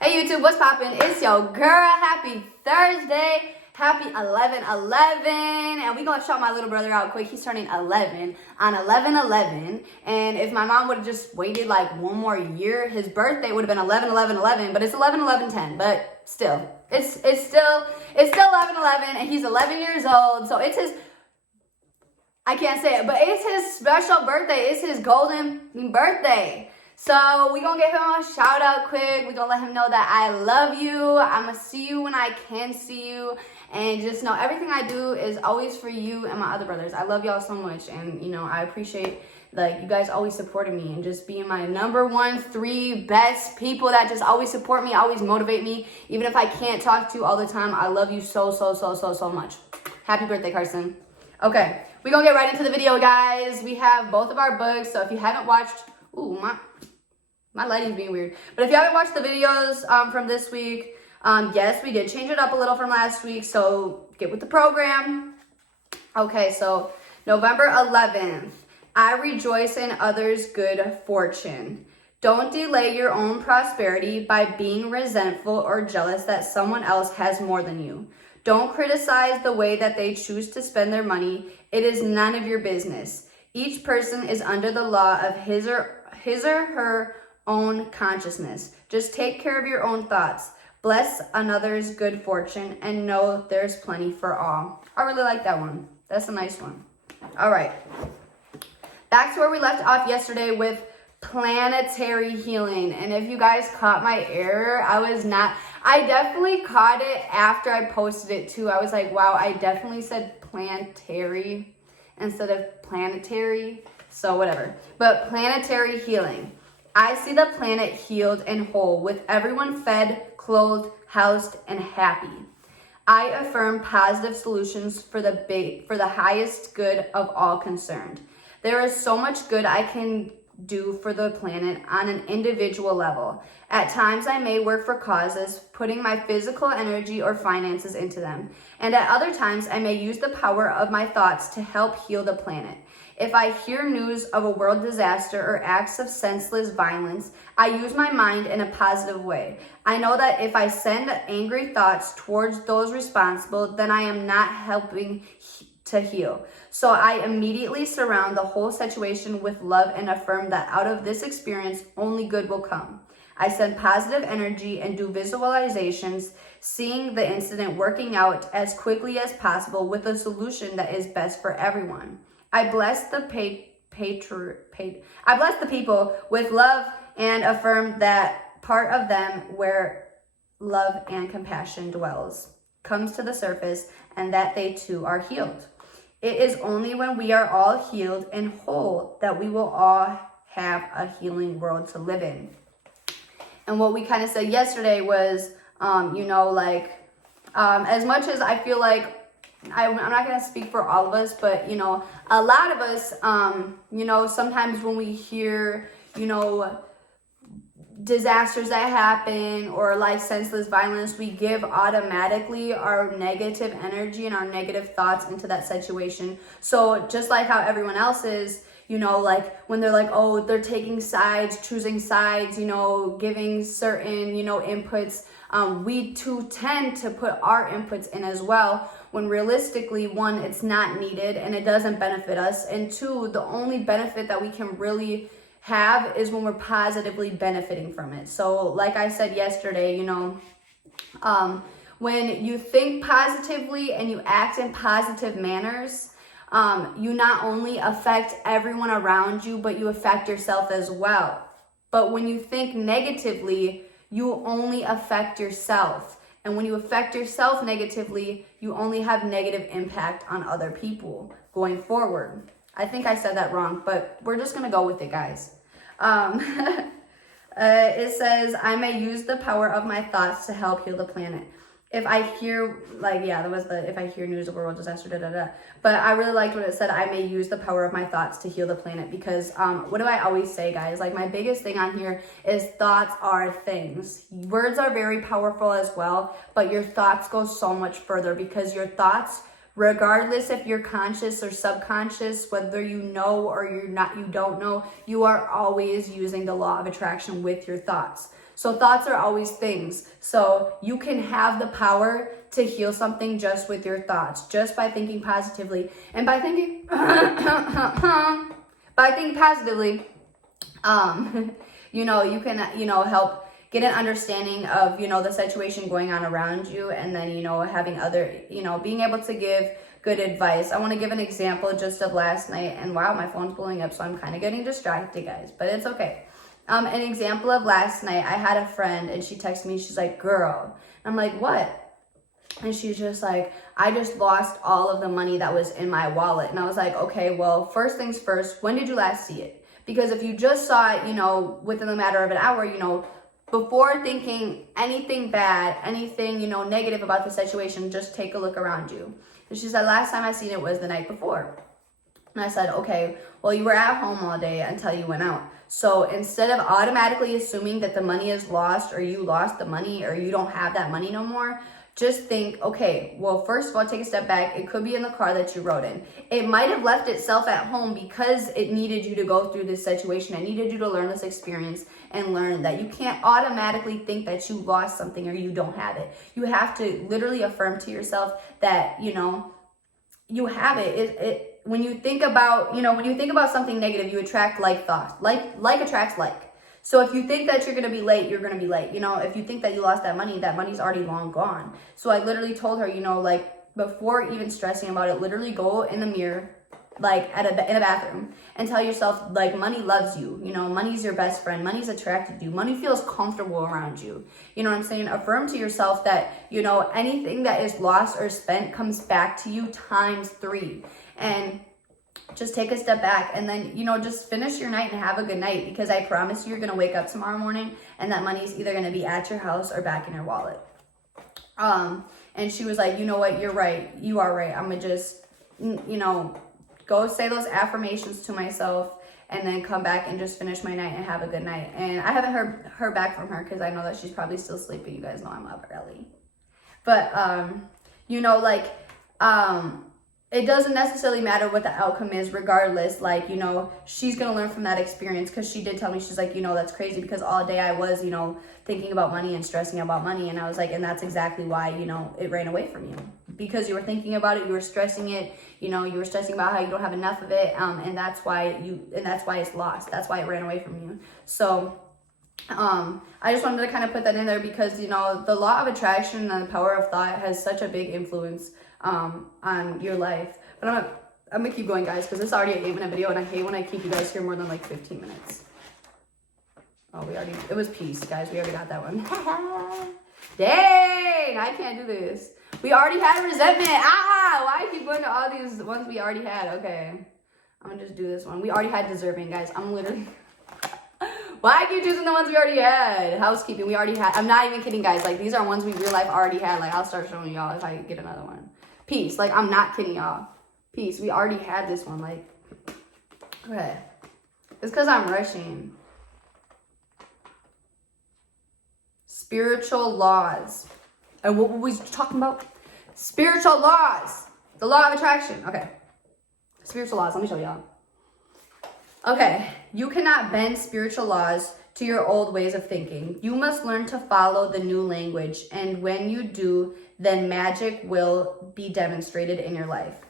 Hey YouTube, what's poppin'? It's your girl. Happy Thursday. Happy 11/11. And we gonna shout my little brother out quick. He's turning 11 on 11/11. And if my mom would have just waited like one more year, his birthday would have been 11/11/11. But it's 11/11/10. But still, it's still 11/11, and he's 11 years old. So it's his. I can't say it, but it's his special birthday. It's his golden birthday. So we gonna give him a shout out quick. We gonna let him know that I love you. I'ma see you when I can see you. And just know everything I do is always for you and my other brothers. I love y'all so much. And you know, I appreciate like you guys always supporting me and just being my number 1, 3 best people that just always support me, always motivate me. Even if I can't talk to you all the time, I love you so much. Happy birthday, Carson. Okay, we gonna get right into the video, guys. We have both of our books. So if you haven't watched, ooh, my lighting's being weird. But if you haven't watched the videos from this week, yes, we did change it up a little from last week, so get with the program. Okay, so November 11th, I rejoice in others' good fortune. Don't delay your own prosperity by being resentful or jealous that someone else has more than you. Don't criticize the way that they choose to spend their money. It is none of your business. Each person is under the law of his or her own consciousness. Just take care of your own thoughts. Bless another's good fortune and know there's plenty for all. I really like that one. That's a nice one. All right. Back to where we left off yesterday with planetary healing. And if you guys caught my error, I definitely caught it after I posted it too. I was like, wow, I definitely said planetary instead of planetary. So whatever. But planetary healing. I see the planet healed and whole, with everyone fed, clothed, housed, and happy. I affirm positive solutions for the highest good of all concerned. There is so much good I can do for the planet on an individual level. At times I may work for causes, putting my physical energy or finances into them. And at other times I may use the power of my thoughts to help heal the planet. If I hear news of a world disaster or acts of senseless violence, I use my mind in a positive way. I know that if I send angry thoughts towards those responsible, then I am not helping to heal. So I immediately surround the whole situation with love and affirm that out of this experience, only good will come. I send positive energy and do visualizations, seeing the incident working out as quickly as possible with a solution that is best for everyone. I bless the people with love and affirm that part of them where love and compassion dwells comes to the surface and that they too are healed. It is only when we are all healed and whole that we will all have a healing world to live in. And what we kind of said yesterday was, as much as I feel like I'm not going to speak for all of us, but, a lot of us, sometimes when we hear, disasters that happen or like senseless violence, we give automatically our negative energy and our negative thoughts into that situation. So just like how everyone else is, like when they're like, oh, they're taking sides, choosing sides, giving certain, inputs. We too tend to put our inputs in as well, when realistically, 1, it's not needed and it doesn't benefit us. And 2, the only benefit that we can really have is when we're positively benefiting from it. So like I said yesterday, when you think positively and you act in positive manners, you not only affect everyone around you, but you affect yourself as well. But when you think negatively, you only affect yourself. And when you affect yourself negatively, you only have negative impact on other people going forward. I think I said that wrong, but we're just gonna go with it, guys. It says, I may use the power of my thoughts to help heal the planet. If I hear, if I hear news of a world disaster, But I really liked what it said, I may use the power of my thoughts to heal the planet. Because what do I always say, guys? Like, my biggest thing on here is thoughts are things. Words are very powerful as well, but your thoughts go so much further, because your thoughts, regardless if you're conscious or subconscious, whether you know or you don't know, you are always using the law of attraction with your thoughts. So thoughts are always things. So you can have the power to heal something just with your thoughts, just by thinking positively. And by thinking, by thinking positively, you can, help get an understanding of, the situation going on around you, and then, having other, being able to give good advice. I want to give an example just of last night, and wow, my phone's blowing up, so I'm kind of getting distracted, guys, but it's okay. An example of last night, I had a friend, and she texted me, she's like, girl, I'm like, what? And she's just like, I just lost all of the money that was in my wallet. And I was like, okay, well, first things first, when did you last see it? Because if you just saw it, within a matter of an hour, before thinking anything bad, anything, negative about the situation, just take a look around you. And she said, last time I seen it was the night before. And I said, okay, well, you were at home all day until you went out. So instead of automatically assuming that the money is lost, or you lost the money, or you don't have that money no more, just think, okay, well, first of all, take a step back. It could be in the car that you rode in. It might have left itself at home because it needed you to go through this situation. It needed you to learn this experience and learn that you can't automatically think that you lost something or you don't have it. You have to literally affirm to yourself that, you have it. When you think about, something negative, you attract like thoughts. Like attracts like. So if you think that you're going to be late, you're going to be late. If you think that you lost that money's already long gone. So I literally told her, before even stressing about it, literally go in the mirror, in a bathroom, and tell yourself, money loves you. Money's your best friend. Money's attracted to you. Money feels comfortable around you. You know what I'm saying? Affirm to yourself that, anything that is lost or spent comes back to you times 3. And just take a step back, and then, just finish your night and have a good night, because I promise you're going to wake up tomorrow morning and that money's either going to be at your house or back in your wallet. And she was like, you know what? You're right. You are right. I'm going to just, go say those affirmations to myself, and then come back and just finish my night and have a good night. And I haven't heard back from her, because I know that she's probably still sleeping. You guys know I'm up early. But, it doesn't necessarily matter what the outcome is, regardless. She's going to learn from that experience, because she did tell me, she's like, that's crazy, because all day I was, thinking about money and stressing about money. And I was like, and that's exactly why, it ran away from you, because you were thinking about it, you were stressing it, you were stressing about how you don't have enough of it. And that's why it's lost. That's why it ran away from you. So, I just wanted to kind of put that in there, because, the law of attraction and the power of thought has such a big influence on your life. But I'm gonna keep going, guys, because it's already an 8-minute video, and I hate when I keep you guys here more than 15 minutes. Oh, it was peace, guys. We already got that one. Dang, I can't do this. We already had resentment. Why I keep going to all these ones we already had? Okay, I'm gonna just do this one. We already had deserving, guys. I'm literally why I keep choosing the ones we already had? Housekeeping, we already had. I'm not even kidding, guys. These are ones we real life already had. I'll start showing y'all if I get another one. Peace, I'm not kidding y'all. Peace, we already had this one. Okay. It's because I'm rushing. Spiritual laws. And what were we talking about? Spiritual laws. The law of attraction. Okay. Spiritual laws. Let me show y'all. Okay. You cannot bend spiritual laws to your old ways of thinking. You must learn to follow the new language. And when you do, then magic will be demonstrated in your life.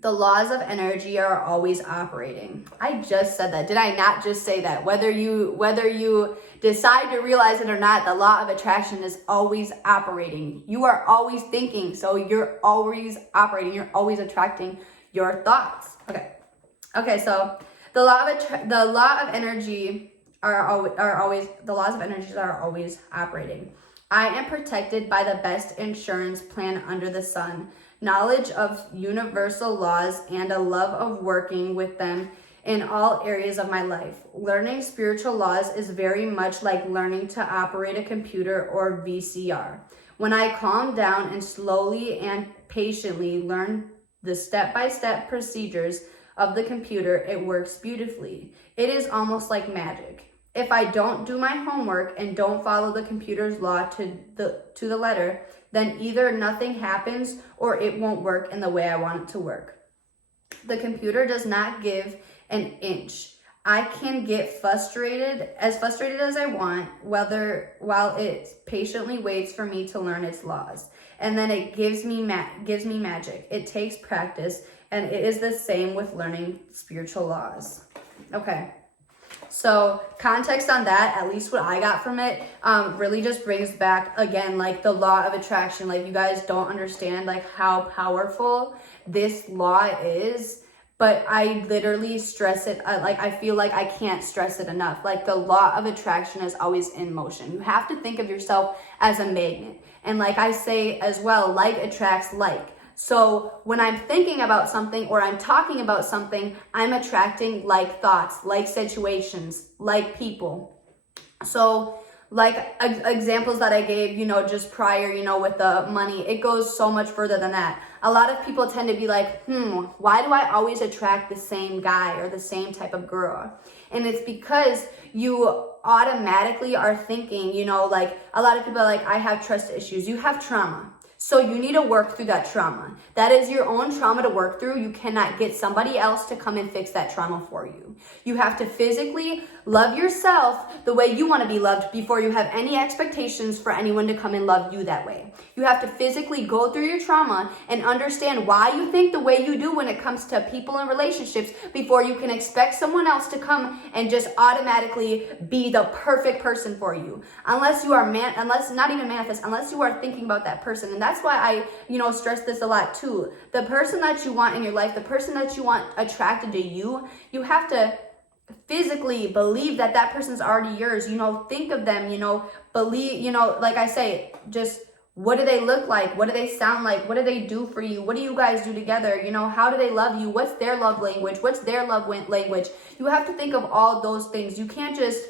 The laws of energy are always operating. I just said that. Did I not just say that? Whether you decide to realize it or not, the law of attraction is always operating. You are always thinking, so you're always operating. You're always attracting your thoughts. Okay. So the law of energy are always operating. I am protected by the best insurance plan under the sun. Knowledge of universal laws and a love of working with them in all areas of my life. Learning spiritual laws is very much like learning to operate a computer or VCR. When I calm down and slowly and patiently learn the step-by-step procedures of the computer, it works beautifully. It is almost like magic. If I don't do my homework and don't follow the computer's law to the letter, then either nothing happens or it won't work in the way I want it to work. The computer does not give an inch. I can get frustrated as I want, while it patiently waits for me to learn its laws. And then it gives me magic. It takes practice, and it is the same with learning spiritual laws. Okay. So context on that, at least what I got from it, really just brings back, again, like the law of attraction. Like, you guys don't understand like how powerful this law is, but I literally stress it. Like, I feel like I can't stress it enough. Like, the law of attraction is always in motion. You have to think of yourself as a magnet. And like I say as well, like attracts like. So when I'm thinking about something or I'm talking about something, I'm attracting like thoughts, like situations, like people. So like examples that I gave, just prior, with the money, it goes so much further than that. A lot of people tend to be like, why do I always attract the same guy or the same type of girl? And it's because you automatically are thinking, like a lot of people are like, I have trust issues. You have trauma. So you need to work through that trauma. That is your own trauma to work through. You cannot get somebody else to come and fix that trauma for you. You have to physically love yourself the way you want to be loved before you have any expectations for anyone to come and love you that way. You have to physically go through your trauma and understand why you think the way you do when it comes to people and relationships before you can expect someone else to come and just automatically be the perfect person for you. Unless you are unless you are thinking about that person. And that's why I, stress this a lot too. The person that you want in your life, the person that you want attracted to you, you have to physically believe that that person's already yours. Think of them, believe, like I say, just what do they look like? What do they sound like? What do they do for you? What do you guys do together? How do they love you? What's their love language? What's their love language? You have to think of all those things. You can't just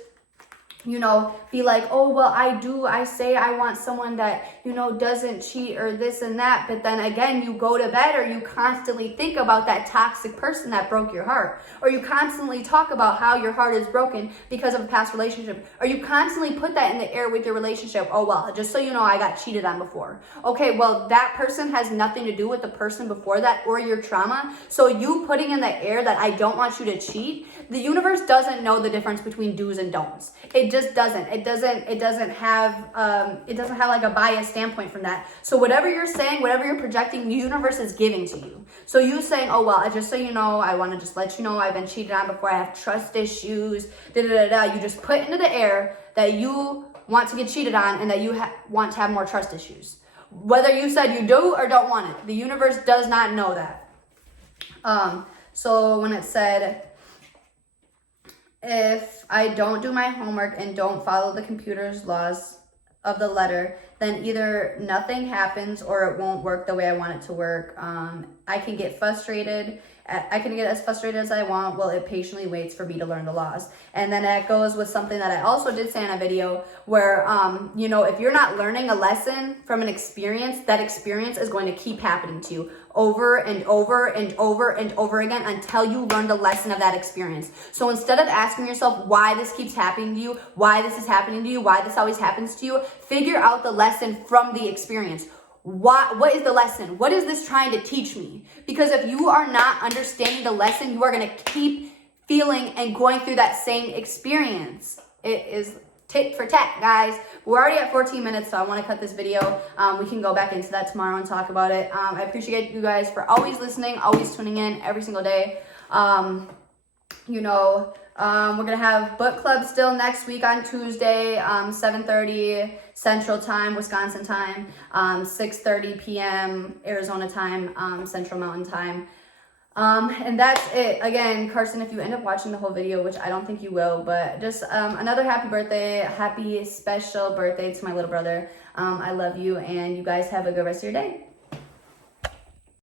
be like, oh, well, I say I want someone that, doesn't cheat or this and that. But then again, you go to bed or you constantly think about that toxic person that broke your heart. Or you constantly talk about how your heart is broken because of a past relationship. Or you constantly put that in the air with your relationship. Oh, well, just so you know, I got cheated on before. Okay, well, that person has nothing to do with the person before that or your trauma. So you putting in the air that I don't want you to cheat, the universe doesn't know the difference between do's and don'ts. It just doesn't. It doesn't have like a biased standpoint from that. So whatever you're saying, whatever you're projecting, the universe is giving to you. So you saying, oh, well, just so you know, I want to just let you know I've been cheated on before, I have trust issues, you just put into the air that you want to get cheated on and that you want to have more trust issues. Whether you said you do or don't want it, the universe does not know that. So when it said, if I don't do my homework and don't follow the computer's laws of the letter, then either nothing happens or it won't work the way I want it to work. I can get frustrated. I can get as frustrated as I want while it patiently waits for me to learn the laws. And then that goes with something that I also did say in a video where, if you're not learning a lesson from an experience, that experience is going to keep happening to you over and over and over and over again until you learn the lesson of that experience. So instead of asking yourself why this keeps happening to you, why this is happening to you, why this always happens to you, figure out the lesson from the experience. What is the lesson? What is this trying to teach me? Because if you are not understanding the lesson, you are going to keep feeling and going through that same experience. It is tit for tat, guys. We're already at 14 minutes, so I want to cut this video. We can go back into that tomorrow and talk about it. I appreciate you guys for always listening, always tuning in every single day. We're going to have book club still next week on Tuesday, 7:30 Central Time, Wisconsin time, 6:30 p.m. Arizona time, Central Mountain Time. And that's it. Again, Carson, if you end up watching the whole video, which I don't think you will, but just another happy special birthday to my little brother. I love you, and you guys have a good rest of your day.